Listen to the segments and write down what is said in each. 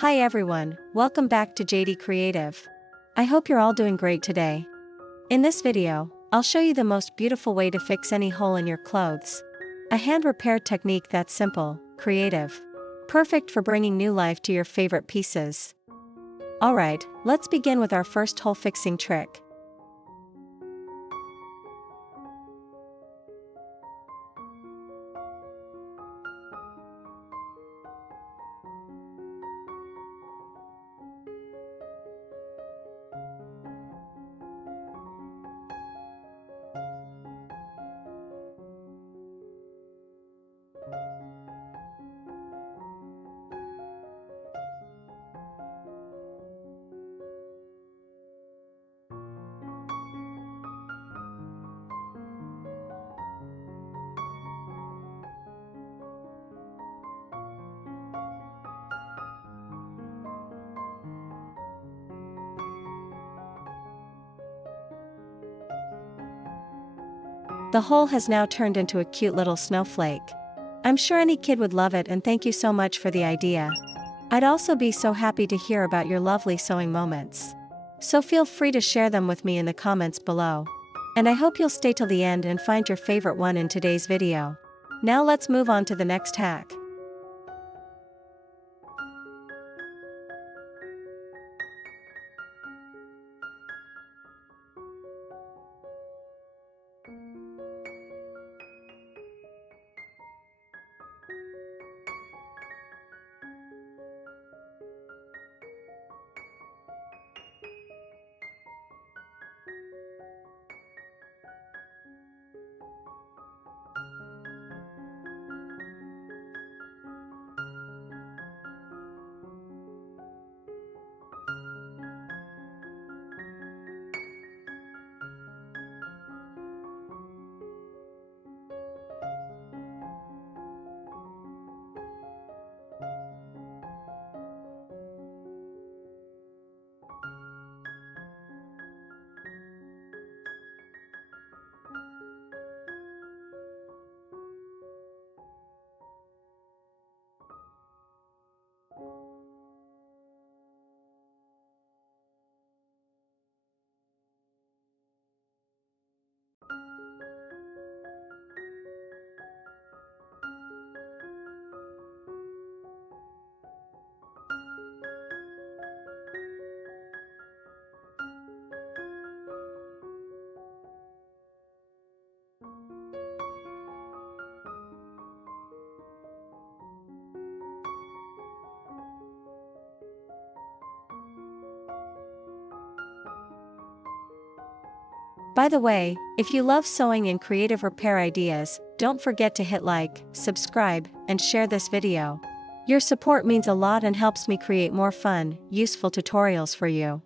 Hi everyone, welcome back to JD Creative. I hope you're all doing great today. In this video, I'll show you the most beautiful way to fix any hole in your clothes. A hand repair technique that's simple, creative, perfect for bringing new life to your favorite pieces. Alright, let's begin with our first hole fixing trick. The hole has now turned into a cute little snowflake. I'm sure any kid would love it, and thank you so much for the idea. I'd also be so happy to hear about your lovely sewing moments. So feel free to share them with me in the comments below. And I hope you'll stay till the end and find your favorite one in today's video. Now let's move on to the next hack. By the way, if you love sewing and creative repair ideas, don't forget to hit like, subscribe, and share this video. Your support means a lot and helps me create more fun, useful tutorials for you.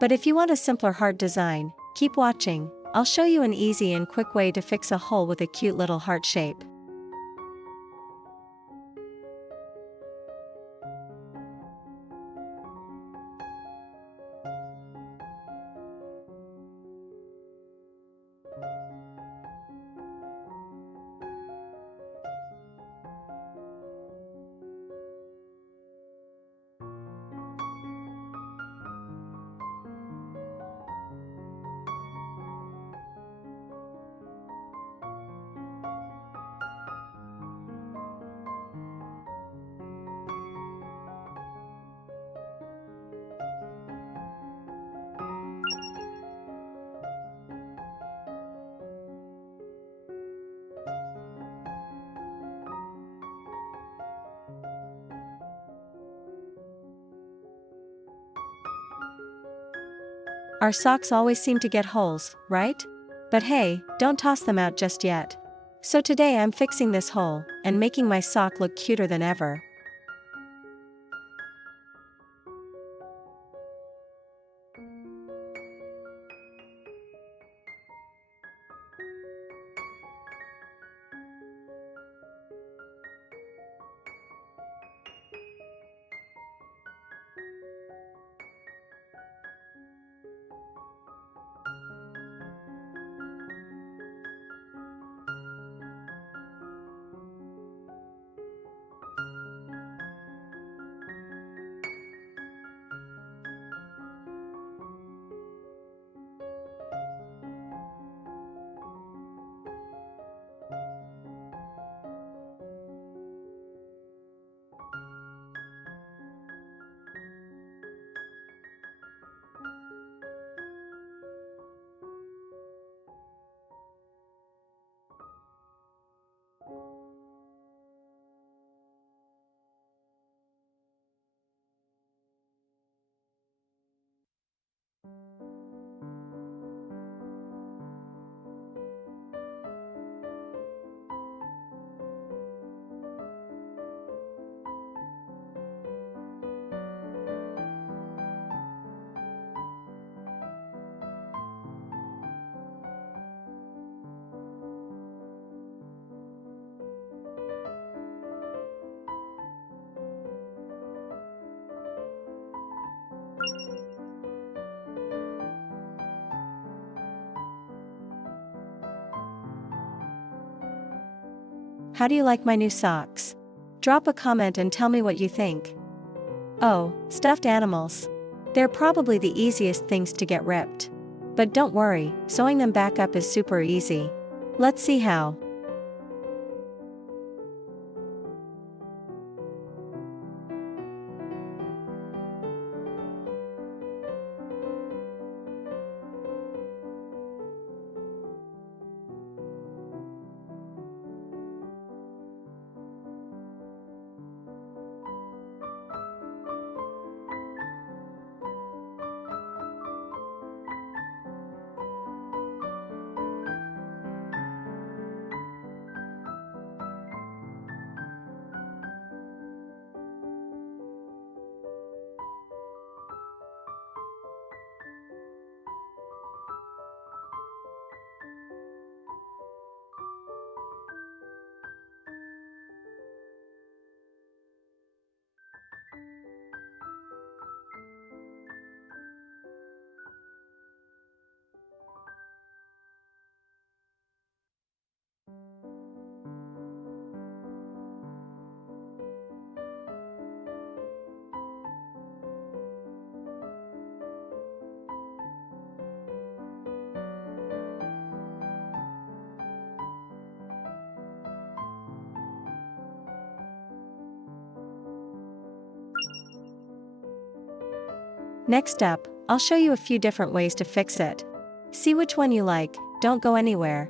But if you want a simpler heart design, keep watching. I'll show you an easy and quick way to fix a hole with a cute little heart shape. Our socks always seem to get holes, right? But hey, don't toss them out just yet. So today I'm fixing this hole, and making my sock look cuter than ever. How do you like my new socks? Drop a comment and tell me what you think. Oh, stuffed animals. They're probably the easiest things to get ripped. But don't worry, sewing them back up is super easy. Let's see how. Next up, I'll show you a few different ways to fix it. See which one you like, don't go anywhere.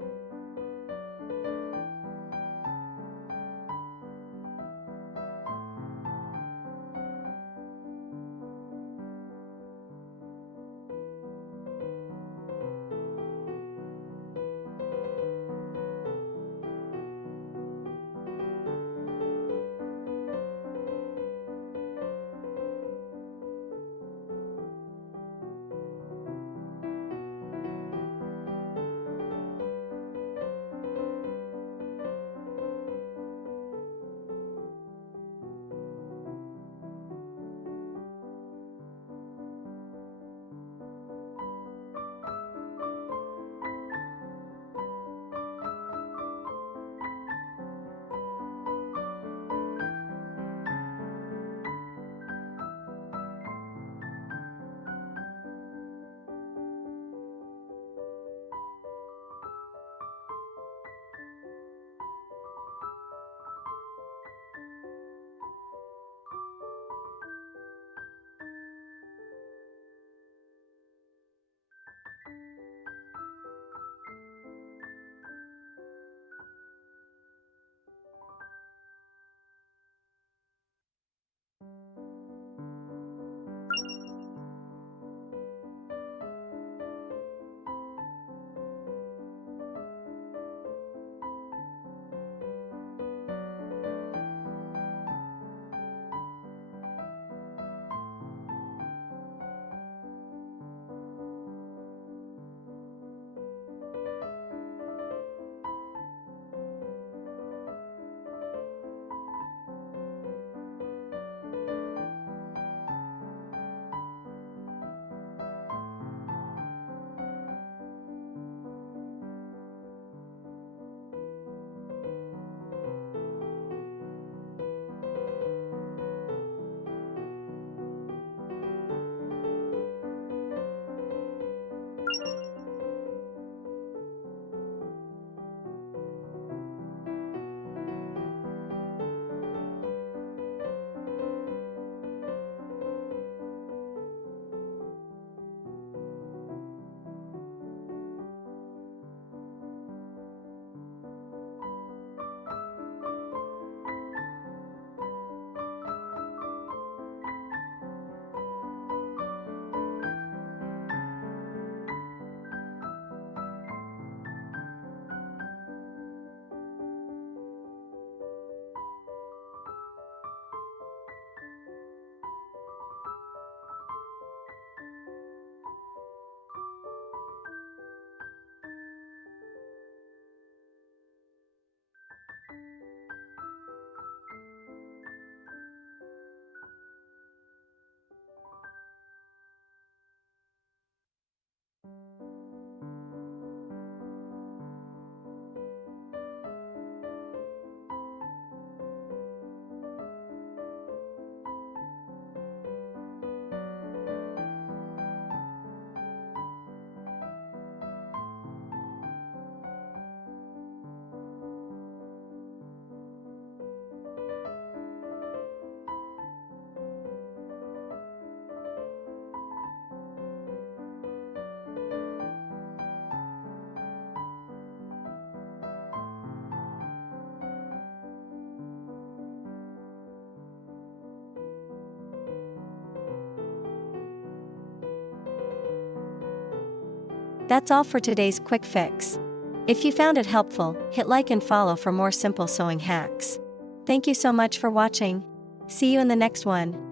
That's all for today's quick fix. If you found it helpful, hit like and follow for more simple sewing hacks. Thank you so much for watching. See you in the next one.